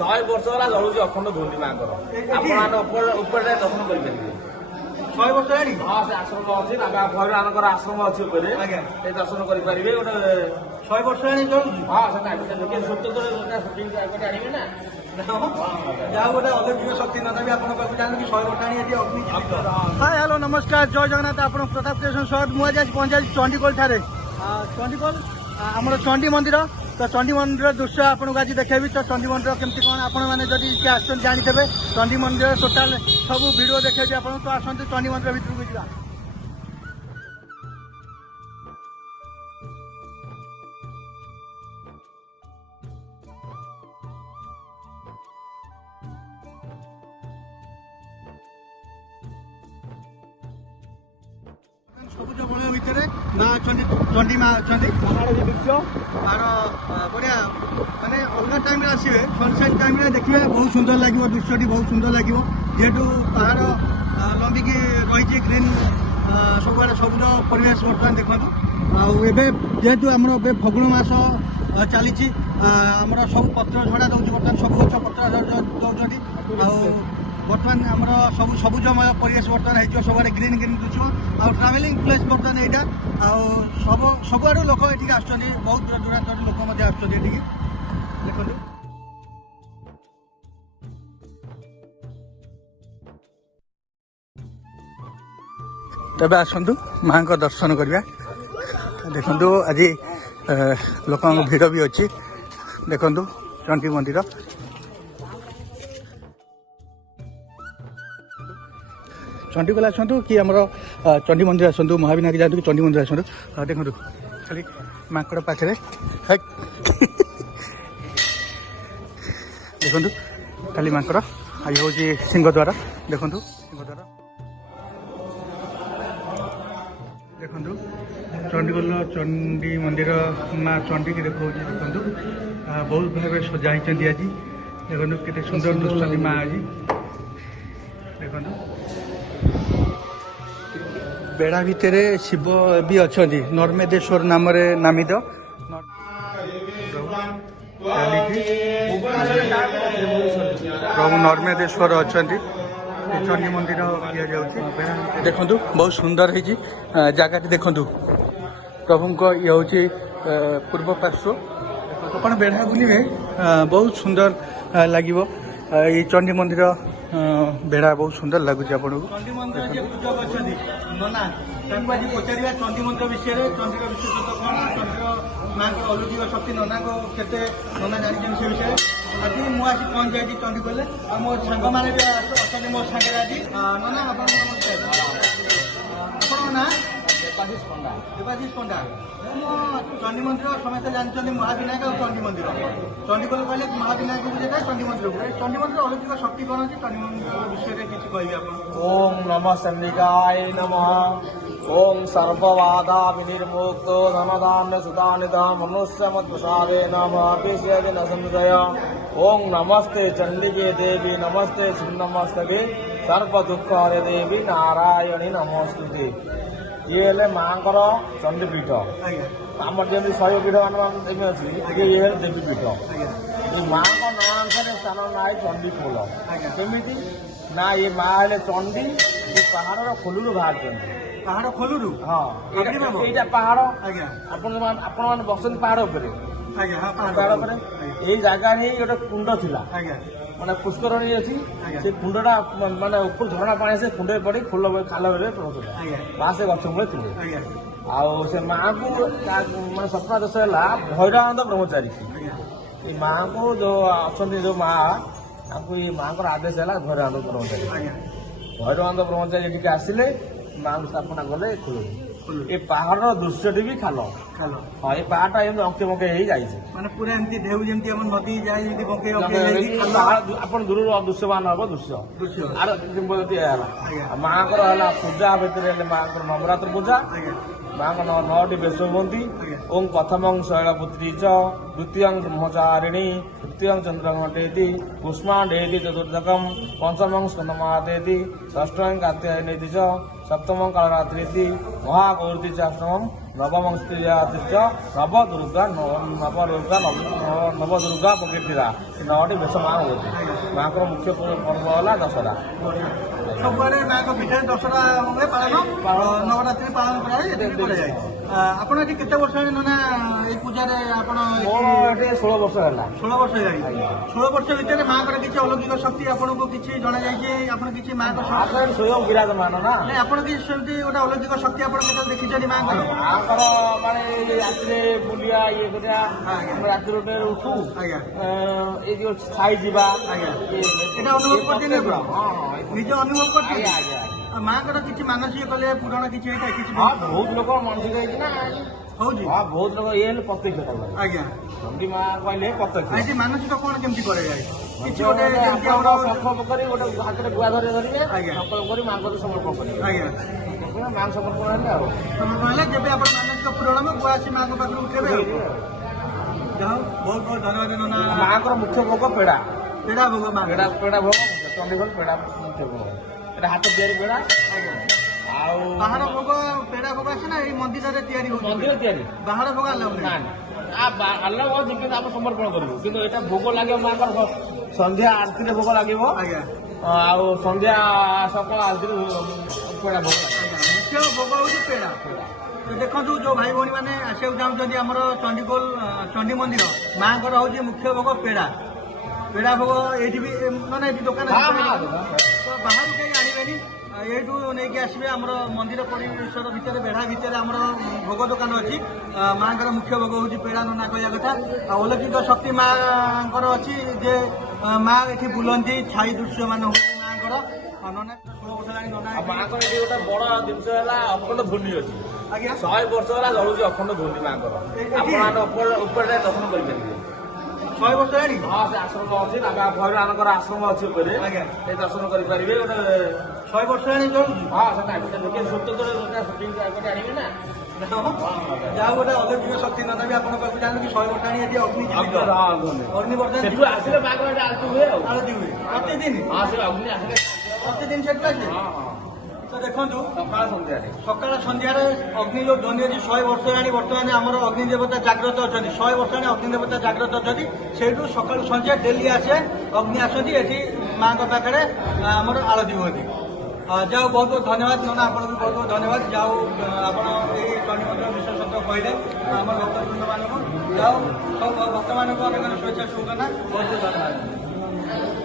100 वर्ष होला जळुची अखंड धोंडी मांकर आपण ऊपर दर्शन करेंगे 100 वर्ष हेलाଣି हाँ से आश्रम अच्छी भैरव आश्रम अच्छी दर्शन करेंगे गोटे 100 वर्ष हेलाଣି जळुची हाँ से छोटे आने ना जहाँ गोटे अलौकिक शक्ति न भी आपको जानते कि 100 वर्ष हेलाଣି एटी अग्नि हाय हेलो नमस्कार जय जगन्नाथ आप प्रताप स्टेशन शहर मुझे आज पहुंचा चंडीगोल ठारे चंडीगोल आमर चंडी मंदिर तो चंडी मंदिर दृश्य आपको आज देखेबी तो चंडी मंदिर केमती कौन आपण मैंने जदि आसन जानते चंडी मंदिर टोटाल सब वीडियो देखेबी आप तो आसतु चंडी मंदिर भितर को जा सबुज बन भितर माँ चंडी माँ अच्छा तार बढ़िया मानने अलग टाइम आसवे सनसाइन टाइम देखिए बहुत सुंदर लगे दृश्यटी बहुत सुंदर लगे जेहेतु पहाड़ लंबिकी रही ग्रीन सब सबुज परिवेश बर्तमान देखो जेहेतु आम फगुण मास चली सब पत्र झड़ा दौर बर्तमान सब गच पत्र दौरान बर्तमान आमर सब सबुजमय परिवेश बर्तमान हो सब ग्रीन ग्रीन दिशो आ ट्रावेलिंग प्लेस बर्तमान यहाँ सबुआड़ लोक ये आस बहुत दूर दूरांतर लोक आसते देखो तबे आसतु माँ को दर्शन करवा देखु आज लोक भिड़ भी अच्छी देखु चंडी मंदिर चंडीगोल आसतु कि आम चंडी मंदिर आसतु महाविनायक जातु कि चंडी मंदिर आसतु देखो खाली माकड़ पाखे देखु खाली माकड़ ये हूँ सिंहद्वार देखु सिंहद्वार देखु चंडीगोल चंडी मंदिर माँ चंडी की देखो देखु बहुत भाव सजाई आज देखो केते सुंदर दृश्य माँ आज देखो बेड़ा भितर शिव भी अच्छा नर्मेदेश्वर नाम नामित प्रभु नर्मेदेश्वर अच्छा चंडी मंदिर दि देखु बहुत सुंदर है जगह देखु प्रभु को ये हूँ पूर्व पार्श्व अपन बेढ़ा बुलिए बहुत सुंदर लगे ये चंडी मंदिर बेड़ा बहुत सुंदर लगुच आप चंडी मंदिर पूजक अच्छा नना आज पचार चंडी मंदिर विषय चंडीर विशेषता कौन चंडीर माँ को अलौकिक शक्ति नना को केते नना जानी से विषय आज मुझे पहुंच जाए चंडीगोल मो सांग मैंने भी अच्छा मो सागर आज नना आप ना देवाशीष पंडा चंडी मंदिर समस्त जानते महाविनायक और चंडी मंदिर चंडीगोल कहले महाविनायक बुझे चंडी मंदिर चंडी मंदिर अलौकिक शक्ति कौन अच्छी चंडी मंदिर विषय किसी कहे आप ओम नमः चंडिकाय नमः ओम सर्वबाधा विनिर्मुक्तो धनधान्य सुधानिधा मनुष्य मत प्रसादे नमः संदय ओम नमस्ते चंडिके देवी नमस्ते छिन्नमस्तके सर्व दुख हरे देवी नारायणी नमोस्तुते ये हेले माँ चंडीपीठ आम जमी शैव पीठ मान अच्छी ये देवी पीठ ये माँ का ना अनुसार स्थान ना चंडीखोल केमी ना ये माँ हेले चंडी पहाड़ खोलू बाहर पहाड़ खोलू हाँ यहाँ पहाड़ आपण मैंने बसती पहाड़ पहाड़ ये जगह ही गोटे कुंड थिला माने पुष्करणी अच्छी से कुंडटा माने ऊपर झरणा पानी से कुंड पड़ी फुल खाल माँ से गछ मूले थे से माँ को मैं सपना दश है भैरवानंद ब्रह्मचारी माँ को जो अच्छा जो माँ ये माँ को आदेश है भैरवानंद ब्रह्मचारी भैरवानंद ब्रह्मचारी ये आसिले माँ को स्थापना कले खोल ये पहाड़ दृश्य भी खाल हाँ ये पहाड़ा एम अंके बंके माने पूरा एमती ढेउ जमती हम नदी जाए बंके अपन दूर दृश्यमान हम दृश्य आर किंवदंती माँ को पूजा भितर माँ को नवरात्र पूजा माँ को 9टी बेश हुई ओं प्रथम शैलपुत्री च द्वितीय ब्रह्मचारिणी तृतीय चंद्रघटेति पुष्माण्डेति चतुर्थकम पंचम स्कंदमातेति षष्ठ कात्यायनेति च सप्तम कालरात्रि महागौरी चाश्रम नवम स्त्रीच नवदुर्गा नवदुर्गा प्रकृतिरा 9टी बेश माँ होती माँ को मुख्य पर्व है दशहरा सबुआड़े माँ पीठे दशहरा हुए पालन नवरात्रि पालन कराए ଆପଣ ଏଠି କେତେ ବର୍ଷ ହେଲାଣି ନନା ଏଇ ପୂଜାରେ ଆପଣ ମୋର ଏଠି 16 ବର୍ଷ ହେଲା 16 ବର୍ଷ ହେଲାଣି 16 ବର୍ଷ ଭିତରେ ମାଙ୍କର କିଛି ଅଲୌକିକ ଶକ୍ତି ଆପଣଙ୍କୁ କିଛି ଜଣାଯାଇଛି ଆପଣ କିଛି ମାଙ୍କ ସ୍ୱୟଂ ବିରାଜମାନ ନା ଆପଣ କିଛି ସେମିତି ଗୋଟେ ଅଲୌକିକ ଶକ୍ତି ଆପଣ କେତେବେଳେ ଦେଖିଛନ୍ତି ମାଙ୍କର ମାନେ ରାତିରେ ବୁଲିବା ଇଏ କରିବା ରାତିରେ ଗୋଟେ ଉଠୁ ଆଜ୍ଞା ଏଇ ଯୋଉ ଛାଇ ଯିବା ଆଜ୍ଞା ଏଇଟା ଅନୁଭବ କରିଛନ୍ତି ନିଜେ ଅନୁଭବ କରିଛନ୍ତି ମାଙ୍କର କିଛି ମାନସିକ କଲେ ପୁରାଣ କିଛି ହେଇଥାଏ କିଛି ବହୁତ ଲୋକ ମାନସିକ ହେଇଛି ନା ହଉଛି ବହୁତ ଲୋକ ଇଏ ହେଲେ ପ୍ରତ୍ୟକ୍ଷ କଲେ ଆଜ୍ଞା ଚଣ୍ଡୀ ମା କହିଲେ ପ୍ରତ୍ୟକ୍ଷ ଆଜି ମାନସିକ କଣ କେମିତି କରାଯାଏ କିଛି ଗୋଟେ ସଂକଳ୍ପ କରି ଗୋଟେ ହାତରେ ଗୁଆ ଧରିବେ ଆଜ୍ଞା ସଂକଳ୍ପ କରି ମାଙ୍କ ସମର୍ପଣ କରିବେ ଆଜ୍ଞା ମାଙ୍କ ସମର୍ପଣ ହେଲେ ଆଉ ସମର୍ପଣ ହେଲେ ଯେବେ ଆପଣ ମାନସିକ ପୂରଣ ହେବ ଗୁଆ ଆସି ମାଙ୍କ ପାଖରୁ ଉଠେଇବେ ଯାହା ବହୁତ ବହୁତ ଧନ୍ୟବାଦ ନନା ମାଙ୍କର ମୁଖ୍ୟ ଭୋଗ ପେଡା ପେଡା ଭୋଗ ମା ପେଡା ଭୋଗ ଚଣ୍ଡୀଗଡ଼ ପେଡା ମୁଖ୍ୟ ଭୋଗ ଏଟା ହାତ ତିଆରି ପେଡା ଆଉ ବାହାର ଭୋଗ ପେଡା ଭୋଗ ଆସେ ନା ଏଇ ମନ୍ଦିରରେ ତିଆରି ହଉଛି ମନ୍ଦିର ତିଆରି ବାହାର ଭୋଗ ଆଲାଉ ନାହିଁ ଆଲ୍ଲାହ ଅଛି କିନ୍ତୁ ଆମେ ସମର୍ପଣ କରିବୁ କିନ୍ତୁ ଏଟା ଭୋଗ ଲାଗିବ ମାଙ୍କର ସନ୍ଧ୍ୟା ଆରତିରେ ଭୋଗ ଲାଗିବ ଆଜ୍ଞା ଆଉ ସନ୍ଧ୍ୟା ସକାଳ ଆରତିରେ ପେଡା ଭୋଗ ମୁଖ୍ୟ ଭୋଗ ହଉଛି ପେଡା ଦେଖନ୍ତୁ ଯୋଉ ଭାଇ ଭଉଣୀ ମାନେ ଆସିବାକୁ ଚାହୁଁଛନ୍ତି ଆମର ଚଣ୍ଡିଖୋଲ ଚଣ୍ଡୀ ମନ୍ଦିର ମାଙ୍କର ହଉଛି ମୁଖ୍ୟ ଭୋଗ ପେଡା ପେଡା ଭୋଗ ଏଇଠି ବି ମାନେ ଏଠି ଦୋକାନ ବାହାରୁ କେହି ଆଣିବେନି ଏଇଠୁ ନେଇକି ଆସିବେ ଆମର ମନ୍ଦିର ପରିସର ଭିତରେ ବେଢା ଭିତରେ ଆମର ଭୋଗ ଦୋକାନ ଅଛି ମାଙ୍କର ମୁଖ୍ୟ ଭୋଗ ହଉଛି ପେଡା ନନା କହିବା କଥା ଆଉ ଅଲୌକିକ ଶକ୍ତି ମାଙ୍କର ଅଛି ଯେ ମା ଏଠି ବୁଲନ୍ତି ଛାଇ ଦୃଶ୍ୟ ମାନ ହଉଛି ମାଙ୍କର ନନା 16 ବର୍ଷ ହେଲାଣି ନନା ମାଙ୍କର ଏଠି ଗୋଟେ ବଡ ଜିନିଷ ହେଲା ଅଖଣ୍ଡ ଧ୍ୱନି ଅଛି ଆଜ୍ଞା 100 ବର୍ଷ ହେଲା ଜଳୁଛି ଅଖଣ୍ଡ ଧ୍ୱନି ମାଙ୍କର ଆପଣ ଉପରେ ଦର୍ଶନ କରିପାରିବେ 100 ବର୍ଷ ହେଲାଣି ହଁ ସେ ଆଶ୍ରମ ଅଛି ଭଗବାନଙ୍କର ଆଶ୍ରମ ଅଛି ଉପରେ ଆଜ୍ଞା ସେ ଦର୍ଶନ କରିପାରିବେ ଗୋଟେ 100 ବର୍ଷ ହେଲାଣି ଜଳୁଛି ହଁ ସେଟା ଆଣିବେ ନା ଯାହା ଗୋଟେ ଅଲୌକିକ ଶକ୍ତି ନନା ବି ଆପଣଙ୍କ ପାଖକୁ ଜାଣନ୍ତି 100 ବର୍ଷ ଆଣି ଏଠି ଅଗ୍ନି ଅଗ୍ନି ବର୍ତ୍ତମାନ ସେଠୁ ଆସିଲେ ମାଙ୍କ ଏଠି ଆଳତି ହୁଏ ଆଉ ଆଳତି ହୁଏ ପ୍ରତିଦିନ ହଁ ସେ ଅଗ୍ନି ଆସିଲେ ପ୍ରତିଦିନ ସେଠୁ ଆସେ ତ ଦେଖନ୍ତୁ ସକାଳ ସନ୍ଧ୍ୟାରେ ଅଗ୍ନି ଯୋଉ ଧ୍ୱନି ଅଛି 100 ବର୍ଷ ହେଲାଣି ବର୍ତ୍ତମାନ ଆମର ଅଗ୍ନି ଦେବତା ଜାଗ୍ରତ ଅଛନ୍ତି 100 ବର୍ଷ ହେଲାଣି ଅଗ୍ନି ଦେବତା ଜାଗ୍ରତ ଅଛନ୍ତି ସେଇଠୁ ସକାଳୁ ସନ୍ଧ୍ୟା ଡେଲି ଆସେ ଅଗ୍ନି ଆସନ୍ତି ଏଠି ମାଙ୍କ ପାଖରେ ଆମର ଆଳତି ହୁଅନ୍ତି ଯାହା ବହୁତ ବହୁତ ଧନ୍ୟବାଦ ନନା ଆପଣଙ୍କୁ ବହୁତ ବହୁତ ଧନ୍ୟବାଦ ଯାହା ଆପଣ ଏଇ ଚଣ୍ଡୀ ମନ୍ଦିର ବିଶେଷତ୍ୱ କହିଲେ ଆମର ଭକ୍ତବୃନ୍ଦ ମାନଙ୍କୁ ଯାହା ସବୁ ଭକ୍ତମାନଙ୍କୁ ଅନେକ ଶୁଭେଚ୍ଛା ଶୁଭକାମନା ବହୁତ ବହୁତ ଧନ୍ୟବାଦ।